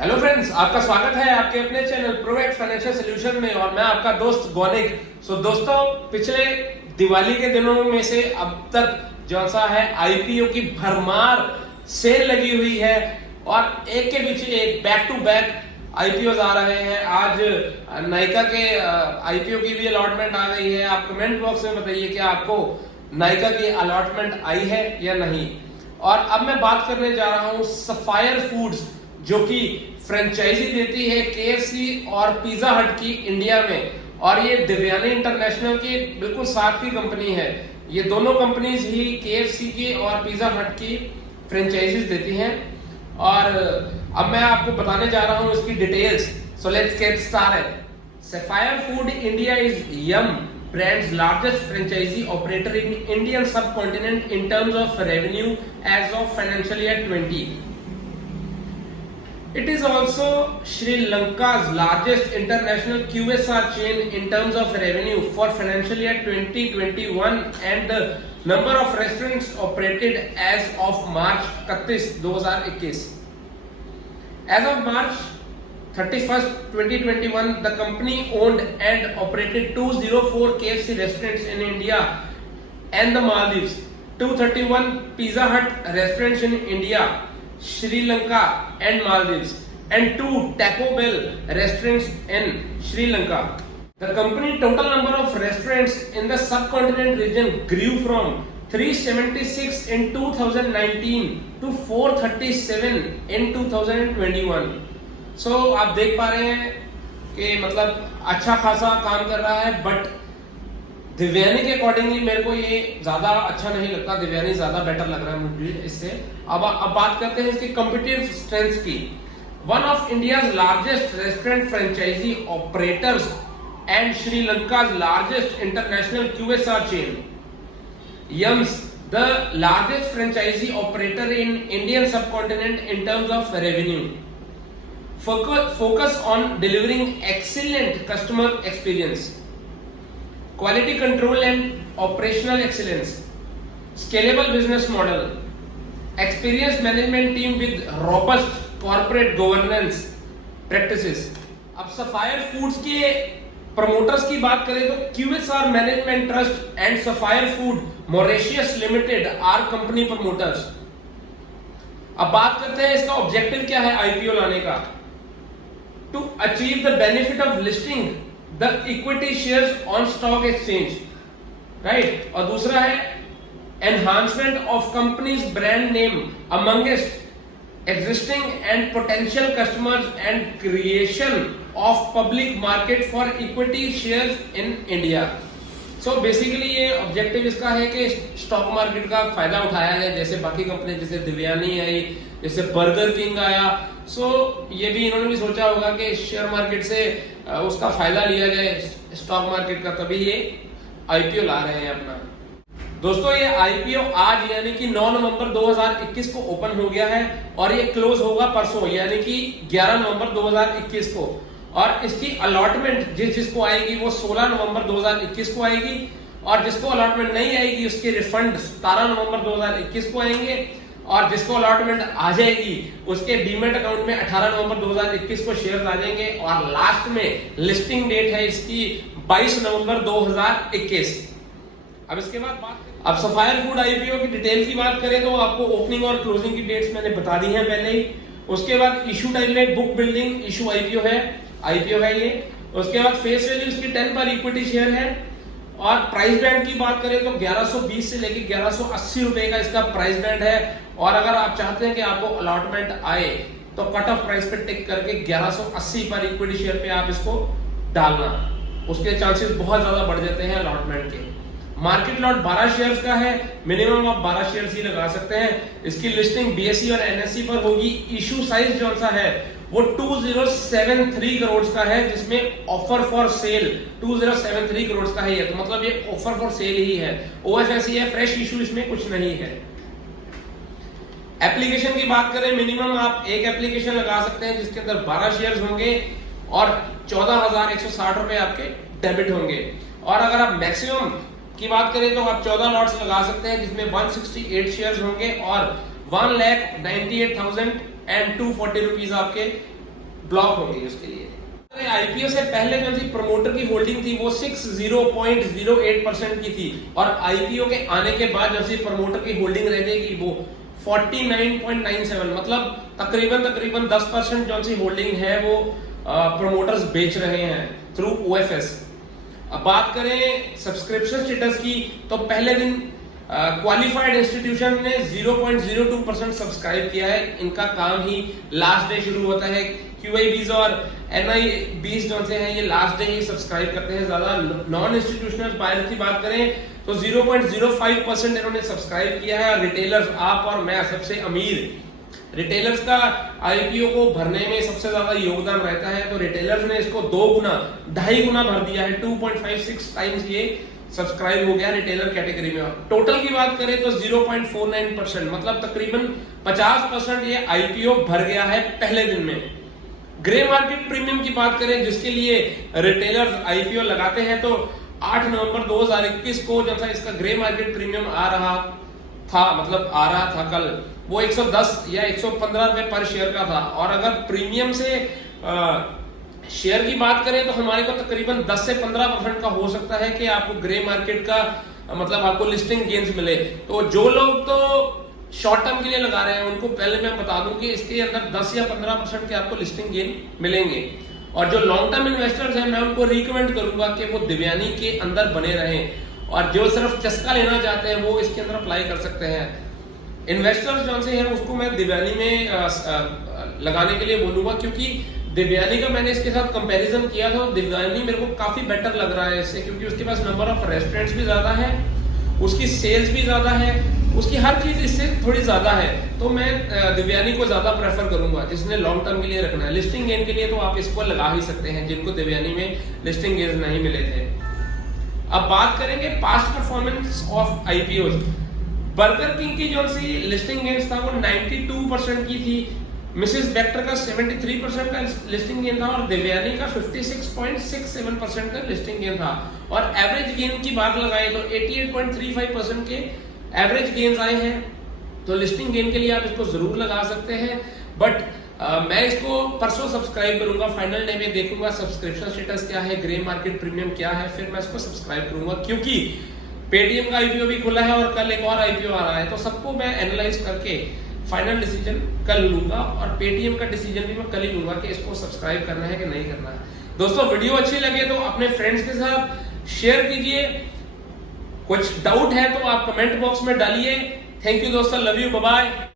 Hello friends, आपका स्वागत है आपके अपने चैनल प्रोवेट फाइनेंशियल सॉल्यूशन में और मैं आपका दोस्त गौनिक। दोस्तों, पिछले दिवाली के दिनों में से अब तक जो सा है आईपीओ की भरमार सेल लगी हुई है और एक के पीछे एक बैक टू बैक आईपीओ आ रहे हैं। आज नायका के आईपीओ की भी अलॉटमेंट आ गई है। आप कमेंट बॉक्स में बताइए कि आपको नायका की अलॉटमेंट आई है या नहीं। और अब मैं बात करने जा रहा हूं सफायर फूड्स, जो कि फ्रेंचाइजी देती है केएफसी और पिज्जा हट की इंडिया में, और ये देवयानी इंटरनेशनल की बिल्कुल साथ की कंपनी है। ये दोनों कंपनीज ही केएफसी की और पिज्जा हट की फ्रेंचाइजीज देती हैं। और अब मैं आपको बताने जा रहा हूं इसकी details. So let's get started. Sapphire food India is Yum brand's largest franchisee operator in Indian subcontinent in terms of revenue as of financial year 20. It is also Sri Lanka's largest international QSR chain in terms of revenue for financial year 2021 and the number of restaurants operated as of March 31, 2021. As of March 31st, 2021, the company owned and operated 204 KFC restaurants in India and the Maldives, 231 Pizza Hut restaurants in India, Sri Lanka and Maldives, and 2 Taco Bell restaurants in Sri Lanka. The company total number of restaurants in the subcontinent region grew from 376 in 2019 to 437 in 2021. So आप देख पा रहे हैं कि मतलब अच्छा खासा काम कर रहा है, बट देवयानी के अकॉर्डिंगली मेरे को ये ज्यादा अच्छा नहीं लगता। देवयानी ज्यादा बेटर लग रहा है मुझे इससे। अब बात करते हैं इसकी कॉम्पिटिटिव स्ट्रेंथ की। One of India's largest restaurant franchisee operators and Sri Lanka's largest international QSR chain, Yum's the largest franchisee operator in Indian subcontinent in terms of revenue, focus on delivering excellent customer experience, quality control and operational excellence, scalable business model, experienced management team with robust corporate governance practices. अब Sapphire foods के promoters की बात करें तो QSR management trust and Sapphire food Mauritius limited are company promoters. अब बात करते हैं इसका ऑब्जेक्टिव क्या है आईपीओ लाने का। To achieve the benefit of listing the equity shares on stock exchange, right? और दूसरा है enhancement of company's brand name amongst existing and potential customers and creation of public market for equity shares in India. So basically ये objective इसका है कि stock market का फायदा उठाया है, जैसे बाकी कंपनी जैसे देवयानी आई, जैसे बर्गर किंग आया। सो ये भी इन्होंने भी सोचा होगा कि शेयर मार्केट से उसका फायदा लिया जाए स्टॉक मार्केट का, तभी ये आईपीओ ला रहे हैं अपना। दोस्तों, ये आईपीओ आज यानी कि 9 नवंबर 2021 को ओपन हो गया है और ये क्लोज होगा परसों यानी कि 11 नवंबर 2021 को। और इसकी अलॉटमेंट जिसको आएगी वो 16 नवंबर 2021 को आएगी, और जिसको अलॉटमेंट नहीं आएगी उसके रिफंड 17 नवंबर 2021 को आएंगे, और जिसको अलॉटमेंट आ जाएगी उसके डीमेट अकाउंट में 18 नवंबर 2021 को शेयर आ जाएंगे। और लास्ट में लिस्टिंग डेट है इसकी 22 नवंबर 2021। अब इसके बाद अब सफायर फूड आईपीओ की डिटेल की बात करें तो आपको ओपनिंग और क्लोजिंग की डेट्स मैंने बता दी हैं पहले ही। उसके बाद इशू टाइम में बुक बिल्डिंग इशू आईपीओ है ये। उसके बाद फेस वैल्यू इसकी 10 पर इक्विटी शेयर है। और प्राइस बैंड की बात करें तो 1120 से लेकर 1180 रुपए का इसका प्राइस बैंड है। और अगर आप चाहते हैं कि आपको अलॉटमेंट आए तो कट ऑफ प्राइस पे टिक करके 1180 पर इक्विटी शेयर पे आप इसको डालना, उसके चांसेस बहुत ज्यादा बढ़ जाते हैं अलॉटमेंट के। मार्केट लॉट 12 शेयर्स का है, मिनिमम आप 12 शेयर्स ही लगा सकते हैं। इसकी लिस्टिंग बीएसई और एनएसई पर होगी। इशू साइज जो सा है वो 2073 करोड़ का है, जिसमें ऑफर फॉर सेल 2073 करोड़ का है। तो मतलब ये ऑफर फॉर सेल ही है, ओएफएसई है, फ्रेश इशू इसमें कुछ नहीं है। एप्लीकेशन की बात करें, मिनिमम आप एक एप्लीकेशन लगा सकते हैं जिसके अंदर 12 शेयर्स होंगे और 14,160 रुपए आपके डेबिट होंगे। और अगर आप मैक्सिमम की बात करें तो आप 14 लॉट्स लगा सकते हैं जिसमें 168 शेयर्स होंगे और 1,98,240 रुपीज आपके ब्लॉक होंगी उसके लिए। आईपीओ से पहले जो थी प्रमोटर की होल्डिंग थी वो 60.08% की थी, और आईपीओ के आने के बाद जो सी प्रमोटर की होल्डिंग रह जाएगी वो 49.97, मतलब तकरीबन 10% जो सी होल्डिंग है वो प्रमोटर्स बेच रहे हैं थ्रू ओएफएस। अब बात करें सब्सक्रिप्शन स्टेटस की, तो पहले दिन क्वालिफाइड इंस्टीट्यूशन ने 0.02% सब्सक्राइब किया है। इनका काम ही लास्ट डे शुरू होता है। QIBs और NIBs जो से हैं ये लास्ट डे ही सब्सक्राइब करते हैं ज्यादा। नॉन इंस्टीट्यूशनल बायर की बात करें तो 0.05% इन्होंने सब्सक्राइब किया है। और रिटेलर्स, आप और मैं सबसे अमीर रिटेलर्स का आईपीओ को भरने में सबसे ज्यादा योगदान रहता है, तो रिटेलर्स ने इसको 2.5 गुना भर दिया है। 2.56 टाइम्स ये सब्सक्राइब हो गया रिटेलर कैटेगरी में। टोटल की बात करें तो 0.49%, मतलब तकरीबन 50% ये आईपीओ भर गया है पहले दिन में। ग्रे मार्केट प्रीमियम की बात करें जिसके लिए रिटेलर्स आईपीओ लगाते हैं, तो 8 नवंबर 2021 को जब था इसका ग्रे मार्केट प्रीमियम आ रहा था कल, वो 110 या 115 रुपए पर शेयर का था। और अगर प्रीमियम से शेयर की बात करें तो हमारे को तकरीबन 10 से 15% का हो सकता है कि आपको ग्रे मार्केट का मतलब आपको लिस्टिंग गेन्स मिले। तो जो लोग तो शॉर्ट टर्म के लिए लगा रहे हैं उनको पहले मैं बता दूं कि इसके अंदर 10 या 15% के आपको लिस्टिंग गेन मिलेंगे। और जो लॉन्ग टर्म इन्वेस्टर्स हैं मैं उनको रिकमेंड करूंगा कि वो दिव्यानी के अंदर बने रहें, और जो सिर्फ चस्का लेना चाहते हैं वो इसके अंदर अप्लाई कर सकते हैं। इन्वेस्टर्स जो से हैं उसको मैं दिव्यानी में लगाने के लिए बोलूंगा, क्योंकि दिव्यानी का मैंने इसके साथ कंपैरिजन किया था। दिव्यानी मेरे को काफी बेटर लग रहा है इससे, क्योंकि उसके पास नंबर ऑफ रेस्टोरेंट्स भी ज्यादा है, उसकी सेल्स भी ज्यादा है, उसकी हर चीज इससे थोड़ी ज्यादा है। तो मैं दिव्यानी को ज्यादा प्रेफर करूंगा जिसने लॉन्ग टर्म के लिए रखना है। लिस्टिंग गेन के लिए तो आप इसको लगा ही सकते हैं जिनको दिव्यानी में लिस्टिंग गेन नहीं मिले थे। अब बात करेंगे past performance of IPO. Burger king की जो सी लिस्टिंग गेन्स था वो 92% की थी, मिसेस बेक्टर का 73% का लिस्टिंग गेन था, और दिव्यानी का 56.67% का लिस्टिंग गेन था। और एवरेज गेन की बात लगाए तो 88.35% के एवरेज गेन्स आए हैं। तो लिस्टिंग गेन के लिए आप इसको जरूर लगा सकते हैं, बट मैं इसको परसों सब्सक्राइब करूंगा, फाइनल डे में देखूंगा सब्सक्रिप्शन स्टेटस क्या है, ग्रे मार्केट प्रीमियम क्या है, फिर मैं इसको सब्सक्राइब करूंगा। क्योंकि पेटीएम का आईपीओ भी खुला है और कल एक और आईपीओ आ रहा है, तो सबको मैं एनालाइज करके फाइनल डिसीजन कल लूंगा। और पेटीएम का डिसीजन भी मैं कल ही लूंगा कि इसको सब्सक्राइब करना है कि नहीं करना है। दोस्तों वीडियो अच्छी लगे तो अपने फ्रेंड्स के साथ शेयर कीजिए। कुछ डाउट है तो आप कमेंट बॉक्स में डालिए। थैंक यू दोस्तों, लव यू, बाय बाय।